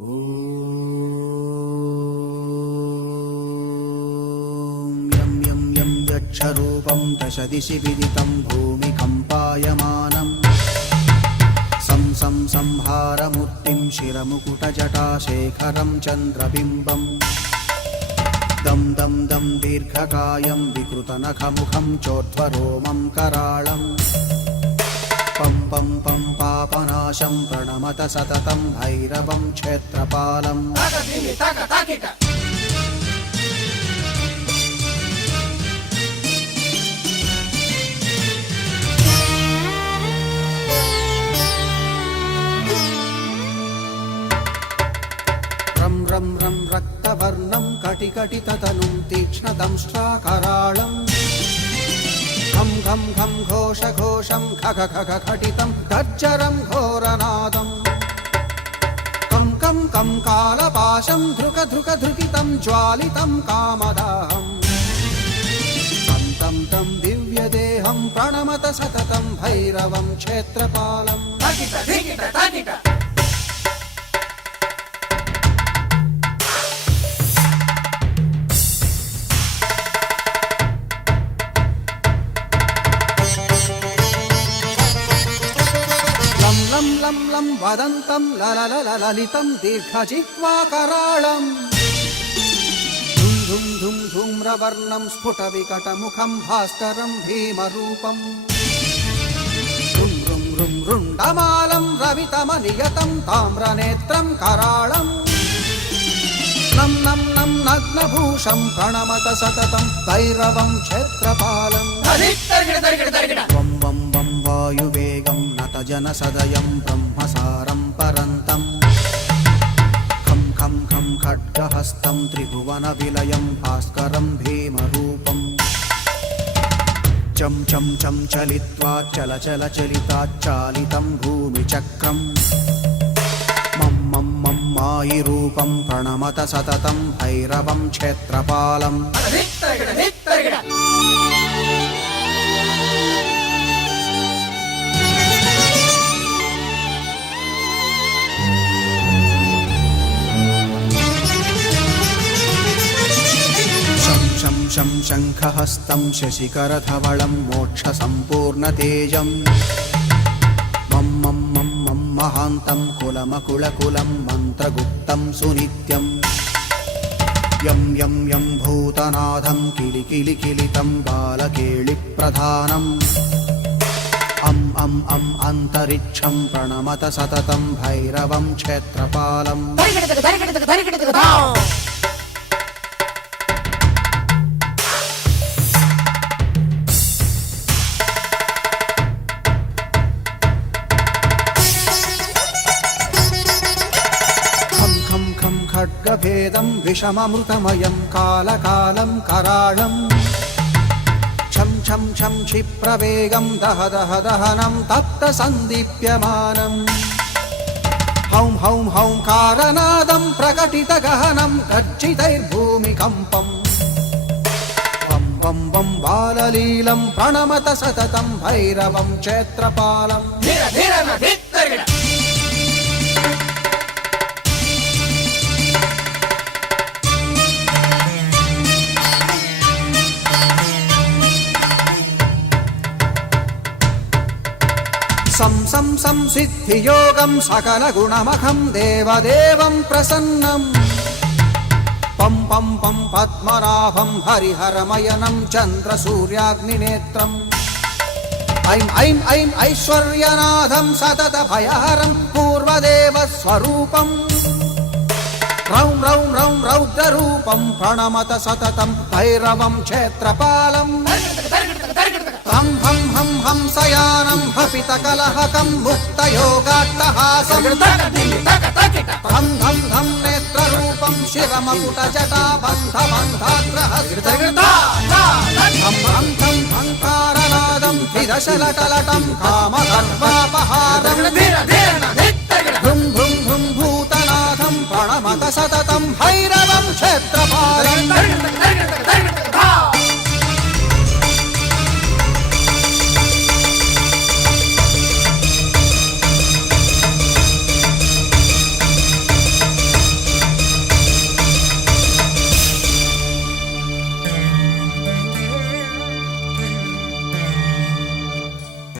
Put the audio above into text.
यं यं यं यक्षरूपं दशदिशि विदितं भूमिकम्पायमानम् सं सं संहारमूर्तिं शिरमुकुटजटाशेखरं चन्द्रबिम्बम् दं दं दं दीर्घकायं विकृतनखमुखं चोर्ध्वरोमं कराळम् पं पं पं पापनाशं प्रणमत सततं भैरवं क्षेत्रपालम् रं रं रं रक्तवर्णं कटिकटिततनुं तीक्ष्णदंष्ट्राकराळम् घं घं घं घोषघोषं खग खग खटितं गर्जरं घोरनादम् कं कं कं कालपाशं धृक धृक धृकितं ज्वालितं कामदाहम् तं तं दिव्यदेहं प्रणमत सततं भैरवं क्षेत्रपालम् लं लं लं वदन्तं ललितं दीर्घजिह्वाकराळम् धुं धुं धुं धूम्रवर्णं स्फुटविकटमुखं भास्करं भीमरूपम् रुं रुं रुं रुण्डमालं रवितमनियतं ताम्रनेत्रं कराळम् नं नं नं नग्नभूषं प्रणमत सततं भैरवं क्षेत्रपालम् वं वं वं वायुवेगं नतजनसदयं ब्रह्मसारं परन्तम् खं खं खं खड्गहस्तं त्रिभुवनविलयं भास्करं भीमरूपम् चं चं चं चलित्वा चल चल चलिताच्चालितं भूमिचक्रम् मं मं मं मायिरूपं प्रणमत सततं भैरवं क्षेत्रपालम् शं शं शङ्खहस्तं शशिकरधवलं मोक्षसम्पूर्णतेजं मं मं मं मं महान्तं कुलमकुलकुलं मन्त्रगुप्तं सुनित्यं यं यं यं भूतनाथं किलिकिलिकिलितं बालकेलिप्रधानम् अं अं अं अन्तरिक्षं प्रणमत सततं भैरवं क्षेत्रपालम् खड्गभेदं विषममृतमयं कालकालं कराळम् छं छं छं क्षिप्रवेगं दह दह दहनं तप्तसन्दीप्यमानम् हौं हौं हौं कारनादं प्रकटितगहनं गर्जितैर्भूमिकम्पम् वं वं वं बाललीलं प्रणमत सततं भैरवं क्षेत्रपालम् सं सं सं सिद्धियोगं सकलगुणमखं देवदेवं प्रसन्नं पं पं पं पद्मनाभं हरिहरमयनं चन्द्रसूर्याग्निनेत्रम् ऐं ऐं ऐं ऐश्वर्यनाथं सततभयहरं पूर्वदेवस्वरूपम् रौं रौं रौं रौद्ररूपं प्रणमत सततं भैरवं क्षेत्रपालम् हं हं हं हंसयानं हपितकलहकं मुक्तयोगाट्टहासं धं धं धं नेत्ररूपं शिरमकुटजटाबन्धबन्धाग्रहस्तं धं धं धं धङ्कारनादं त्रिदशलटलटं कामगर्वापहारं भृं भृं भृं भूतनाथं प्रणमत सततं भैरवम्